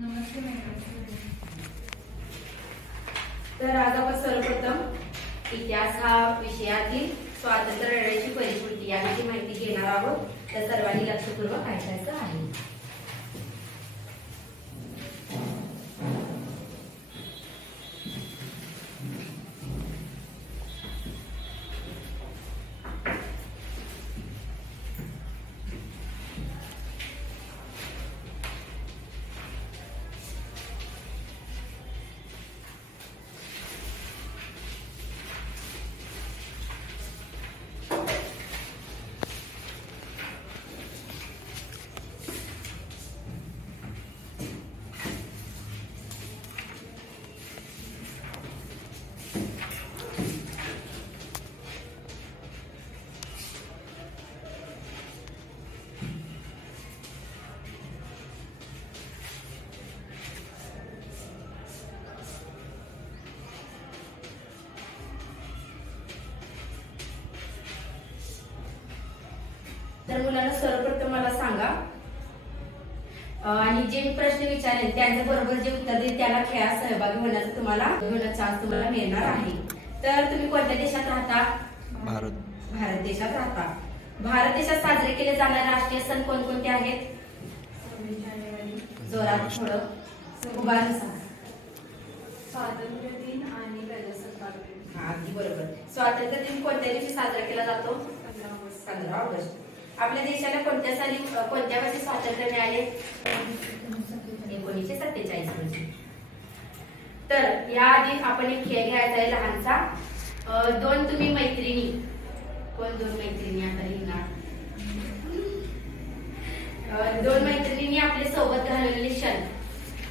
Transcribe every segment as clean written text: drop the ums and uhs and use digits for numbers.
नमस्ते madam. तर आज आपण सर्वप्रथम इतिहास हा विषयातील स्वातंत्र्य लढ्याची परिस्थिती याची माहिती घेणार आहोत. तर सर्वांनी लक्षपूर्वक ऐकायचं आहे. तर मुलांना सर्वप्रथम मला सांगा आणि जे प्रश्न विचारेल त्यांच्या बरोबर जे उत्तर देईल त्याला खेळात सहभागी होण्याचा तुम्हाला चान्स तुम्हाला मिळणार आहे. तर तुम्ही कोणत्या देशात राहता? भारत देशात राहता. भारत देशात साजरे केले जाणारे राष्ट्रीय सण कोणकोणते आहेत? 26 जानेवारी, जोरात थोडं उभारून सांगा. स्वातंत्र्य दिन आणि प्रजासत्ताक दिन. अगदी बरोबर. स्वातंत्र्य दिन कोणत्या दिवशी साजरा केला जातो? 15 ऑगस्ट. आपल्या देशाला कोणत्या साली कोणत्या वर्षी स्वातंत्र्य मिळाले? 1947 रोजी. तर याआधी आपण एक खेळ घ्यायचा आहे लहानसा. दोन तुम्ही मैत्रिणी, कोण दोन मैत्रिणी आता लिहिणार? दोन मैत्रिणींनी आपले सोबत घालवलेले क्षण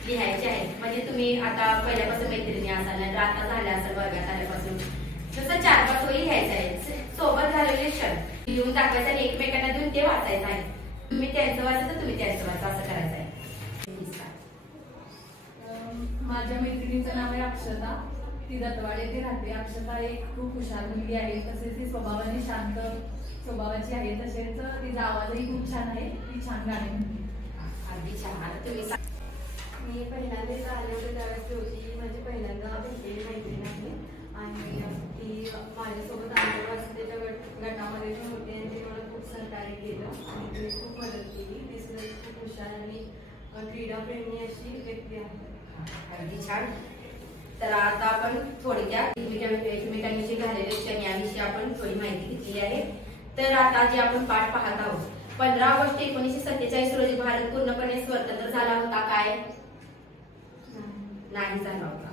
लिहायचे आहेत. म्हणजे तुम्ही आता पहिल्यापासून मैत्रिणी असाल तर आता झाल्या असाल वर्गात आल्यापासून जसं 4-5 ओळी लिहायच्या आहेत. सोबत घालवलेले क्षण लिहून दाखवायचं आणि एकमेकांना देऊन ते वाचायचं आहे. तुम्ही त्यांचं वाचायचं, तुम्ही त्यांचं वाचा, असं करायचं आहे. माझ्या मैत्रिणीचं नाव आहे अक्षता. ती दत्तवाड येथे राहते. अक्षता एक खूप हुशार मुलगी आहे. तसेच ती स्वभावाने शांत स्वभावाची आहे. तसेच तिचा आवाजही खूप छान आहे. ती छान गाणे म्हणते. अगदी छान. आता तुम्ही मी पहिल्यांदा आले होते त्यावेळेस होती माझी पहिल्यांदा भेटलेली मैत्रीण आहे आणि ती माझ्यासोबत 8 वर्षाच्या गटामध्ये पण होती आणि ती मला खूप सहकार्य केलं आणि तिने खूप मदत केली. ती सुद्धा खूप हुशार आणि क्रीडाप्रेमी अशी व्यक्ती आहे. अगदी छान. तर आता आपण थोडक्यात एकमेकांविषयी झालेले क्षण याविषयी आपण थोडी माहिती घेतली आहे. तर आता जे आपण पाठ पाहत आहोत, 15 ऑगस्ट 1947 रोजी भारत पूर्णपणे स्वतंत्र झाला होता काय? नाही झाला होता.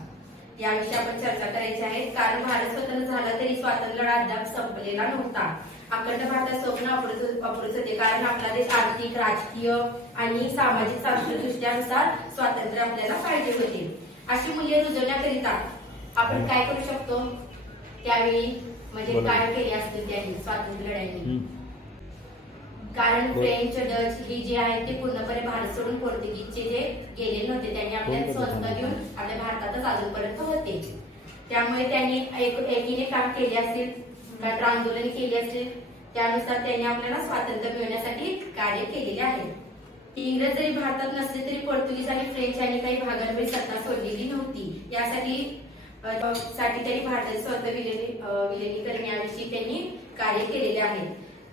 याविषयी आपण चर्चा करायची आहे. कारण भारत स्वतंत्र झाला तरी स्वातंत्र्य लढा अद्याप संपलेला नव्हता. अखंड भारतात स्वप्न अपुरूच होते. कारण आपला देश आर्थिक, राजकीय आणि सामाजिक सांस्कृतिकदृष्ट्यानुसार स्वातंत्र्य आपल्याला पाहिजे होते. अशी मूल्ये रुजवण्याकरिता आपण काय करू शकतो? त्यावेळी म्हणजे काय केले असतील त्यांनी स्वातंत्र्य लढ्यांनी? कारण फ्रेंच, डच ही जे आहेत ते पूर्णपणे भारत सोडून पोर्तुगीजचे जे गेले नव्हते त्यांनी आपल्या संस्था घेऊन आपल्या भारतातच अजूनपर्यंत होते. त्यामुळे त्यांनी एकीने काम केले असेल, आंदोलन केले असेल, त्यानुसार त्यांनी आपल्याला स्वातंत्र्य मिळवण्यासाठी कार्य केलेले आहे. इंग्रज जरी भारतात नसले तरी पोर्तुगीज आणि फ्रेंच यांनी काही भागांवर सत्ता सोडलेली नव्हती. यासाठी त्यांनी भारताचे स्वतः विलिनीकरण याविषयी त्यांनी कार्य केलेले आहे.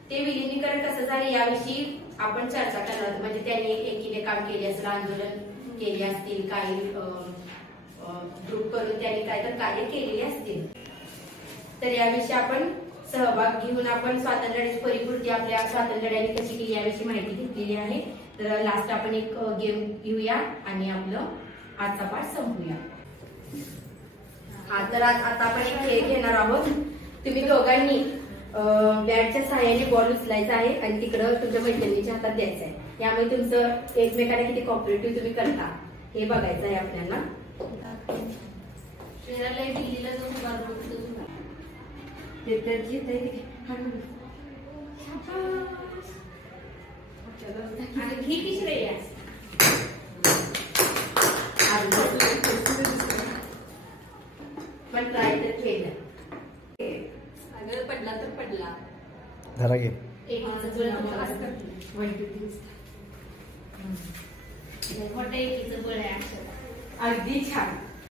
ते विलिनीकरण कसं झाले याविषयी आपण चर्चा करणार आहोत. म्हणजे त्यांनी एकीने काम केले असेल, आंदोलन केले असतील, काही ग्रुप करून त्यांनी काय तर कार्य केलेले असतील. तर याविषयी आपण सहभाग घेऊन आपण स्वातंत्र्य लढ्याची परिपूर्ती आपल्या स्वातंत्र्य लढ्याने कशी केली याविषयी माहिती घेतलेली आहे. तर लास्ट आपण एक गेम घेऊया आणि आपलं आजचा पाठ संपूया. हा, तर आता आपण एक खेळ घेणार आहोत. तुम्ही दोघांनी बॅटच्या सहाय्याने बॉल उचलायचा आहे आणि तिकडं तुमच्या मैत्रिणीच्या हातात द्यायचा आहे. यामुळे तुमचं एकमेकांना किती कॉपरेटिव्ह तुम्ही करता हे बघायचं आहे आपल्याला. पण ट्राय तर केलं. पडला तर पडला. धरा घे. एक मोठं एकीचं बळ आहे. अगदी छान.